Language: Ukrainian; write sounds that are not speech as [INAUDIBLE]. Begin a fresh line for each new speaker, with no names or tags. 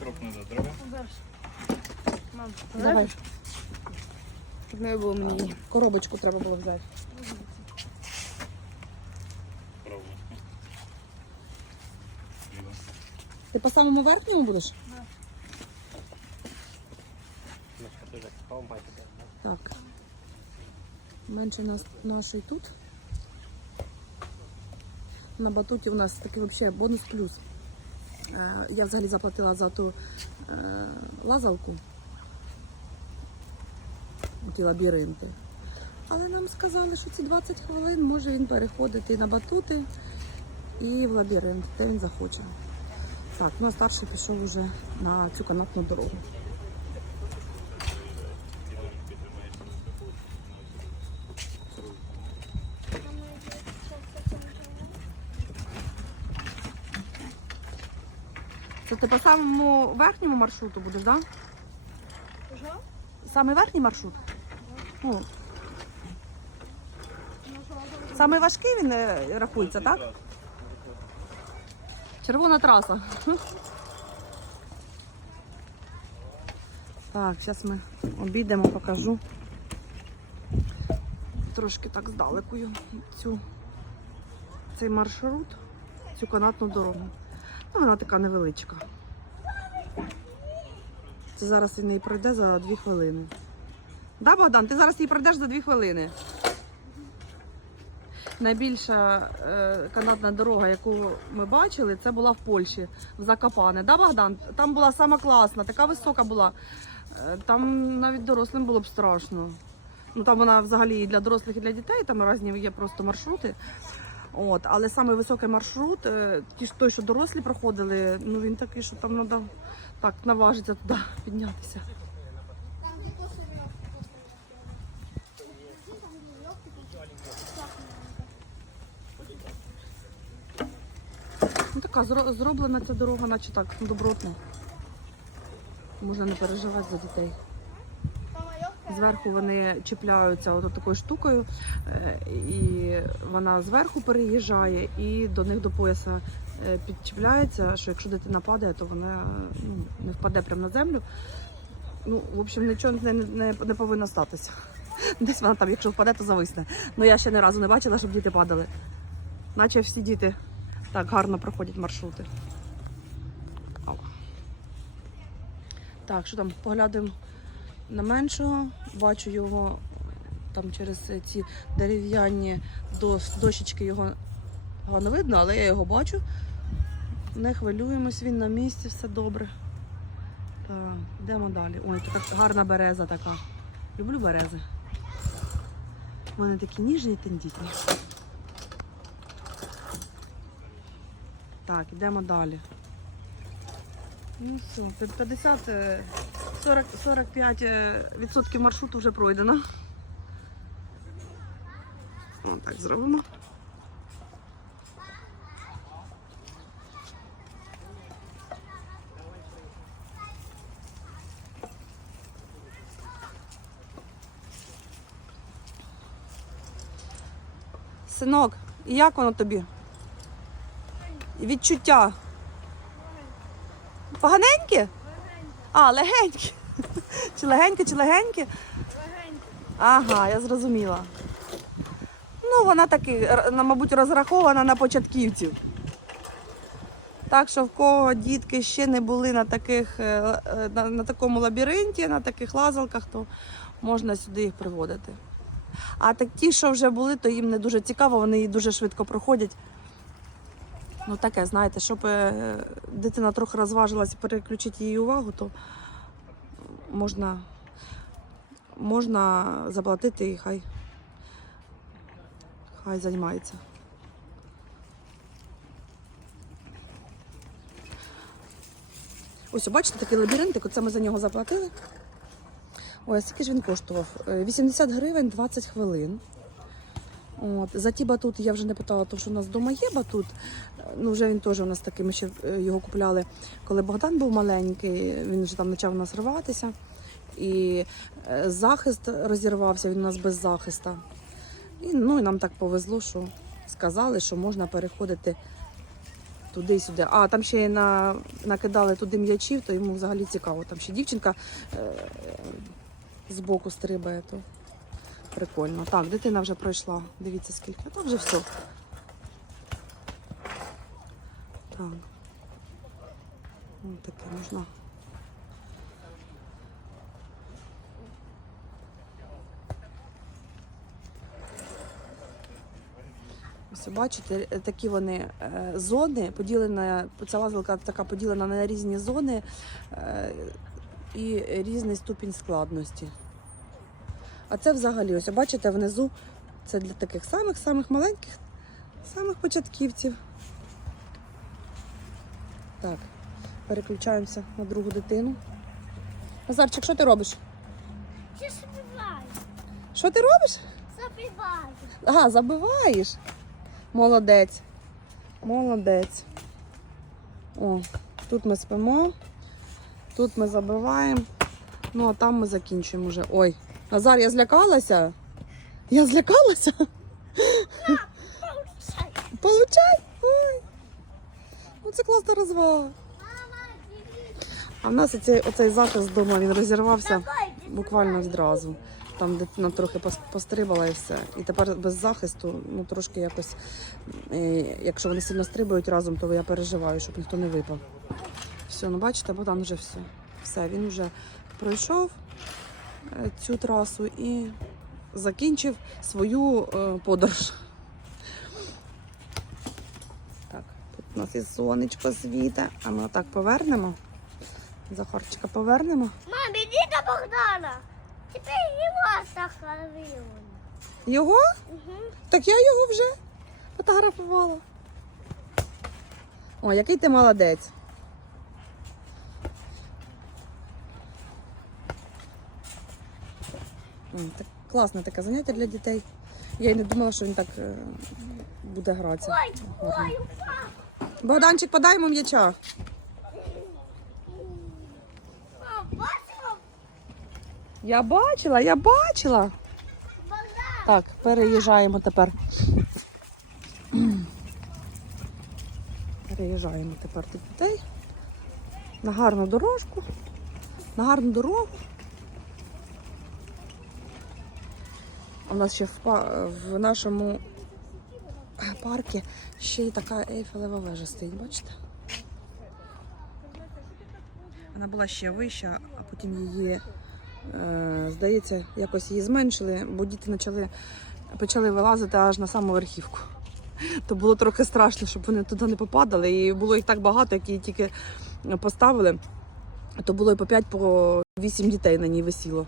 Крок назад, треба?
Мам,
Давай. Щоб не було мені. Коробочку треба було взяти.
Ліво.
Ти по самому верхньому будеш? Так. Менше нас нашої тут. На батуті у нас такий взагалі бонус плюс. Е, Я взагалі заплатила за ту е, лазалку. Ті лабіринти. Але нам сказали, що ці 20 хвилин може він переходити на батути і в лабіринт, де він захоче. Так, ну а старший пішов уже на цю канатну дорогу. Це ти по самому верхньому маршруту будеш, так? Да?
Що?
Саме верхній маршрут? О. Самий важкий він е, рахується, так? Червона траса. Так, зараз ми обійдемо, покажу. Трошки так здалекую цю, цей маршрут, цю канатну дорогу. Ну, вона така невеличка. Це зараз він її пройде за дві хвилини. Да, Богдан, ти зараз її пройдеш за дві хвилини. Найбільша е, канатна дорога, яку ми бачили, це була в Польщі, в Закопане. Да, Богдан? Там була сама класна, така висока була. Е, Там навіть дорослим було б страшно. Ну там вона взагалі і для дорослих, і для дітей, там різні є просто маршрути. От, але саме високий маршрут, е, ті, ж- той, що дорослі проходили, ну він такий, що там треба так наважитися туди піднятися. Ну, така зроблена ця дорога, наче так добротно. Можна не переживати за дітей. Зверху вони чіпляються от такою штукою, е, і вона зверху переїжджає і до них до пояса е, підчіпляється, що якщо дитина падає, то вона ну, не впаде прямо на землю. Ну, в общем, нічого не, не, не повинно статися. Десь вона там, якщо впаде, то зависне. Ну я ще ні разу не бачила, щоб діти падали. Наче всі діти так гарно проходять маршрути. Так, що там, поглянемо на меншого, бачу його там через ці дерев'яні дощечки його погано видно, але я його бачу. Не хвилюємось, він на місці, все добре. Так, йдемо далі. Ой, така гарна береза така. Люблю берези. Вони такі ніжні і тендітні. Так, йдемо далі. Ну все, 50, е, 40, 45 е, відсотків маршруту вже пройдено. О, так зробимо. Синок, і як воно тобі? Відчуття? Поганенькі? А, легенькі. [LAUGHS] Чи легенькі, чи легенькі?
Легенько.
Ага, я зрозуміла. Ну, вона таки, мабуть, розрахована на початківців. Так що в кого дітки ще не були на, таких, е, е, на, на такому лабіринті, на таких лазалках, то можна сюди їх приводити. А так ті, що вже були, то їм не дуже цікаво, вони її дуже швидко проходять. Ну таке, знаєте, щоб е, дитина трохи розважилася, переключити її увагу, то можна, можна заплатити і хай, хай займається. Ось, бачите, такий лабіринтик, оце ми за нього заплатили. А скільки ж він коштував? Е, 80 гривень 20 хвилин. От. За ті батути я вже не питала, тому що у нас вдома є батут. Е, Ну, вже він теж у нас такий, ми ще е, його купляли, коли Богдан був маленький, він вже там почав у нас рватися. І е, захист розірвався, він у нас без захиста. І, ну, і нам так повезло, що сказали, що можна переходити туди-сюди. А там ще й на, накидали туди м'ячів, то йому взагалі цікаво. Там ще дівчинка е, збоку стрибає, то прикольно. Так, дитина вже пройшла. Дивіться скільки. А там вже все. Так. Ось таке можна. Ось бачите, е, такі вони е, зони, поділена, ця лазилка така поділена на різні зони е, і різний ступінь складності. А це взагалі, ось бачите, внизу це для таких самих-самих маленьких, самих початківців. Так, переключаємося на другу дитину. Назарчик, що ти робиш?
Чи співаю?
Що ти робиш?
Запіваю.
Ага, забиваєш. Молодець. Молодець. О, тут ми спимо, тут ми забиваємо. Ну, а там ми закінчуємо вже. Ой, Назар, я злякалася. Я злякалася. Получай. Ой. Ну, це класна розвага. А в нас оцей, оцей захист вдома він розірвався буквально відразу. Там дитина трохи пострибала і все. І тепер без захисту, ну трошки якось, е, якщо вони сильно стрибають разом, то я переживаю, щоб ніхто не випав. Все, ну бачите, Богдан вже все. Все, він вже пройшов цю трасу і закінчив свою е, подорож. Так, тут у нас і сонечко світе, а ми отак повернемо. Захарчика повернемо.
Мам, іди до Богдана. Тепер його сахарили.
Його?
Угу.
Так я його вже фотографувала. О, який ти молодець. Так, класне таке заняття для дітей. Я й не думала, що він так е, буде гратися. Богданчик, подай йому м'яча. Я бачила, я бачила. Так, переїжджаємо тепер. Переїжджаємо тепер до дітей. На гарну дорожку. На гарну дорогу. У нас ще в, в нашому парку ще й така ейфелева вежа стоїть, бачите? Вона була ще вища, а потім її, е, здається, якось її зменшили, бо діти почали, почали вилазити аж на саму верхівку. То було трохи страшно, щоб вони туди не попадали. І було їх так багато, які тільки поставили. То було і по 5 по 8 дітей на ній висіло.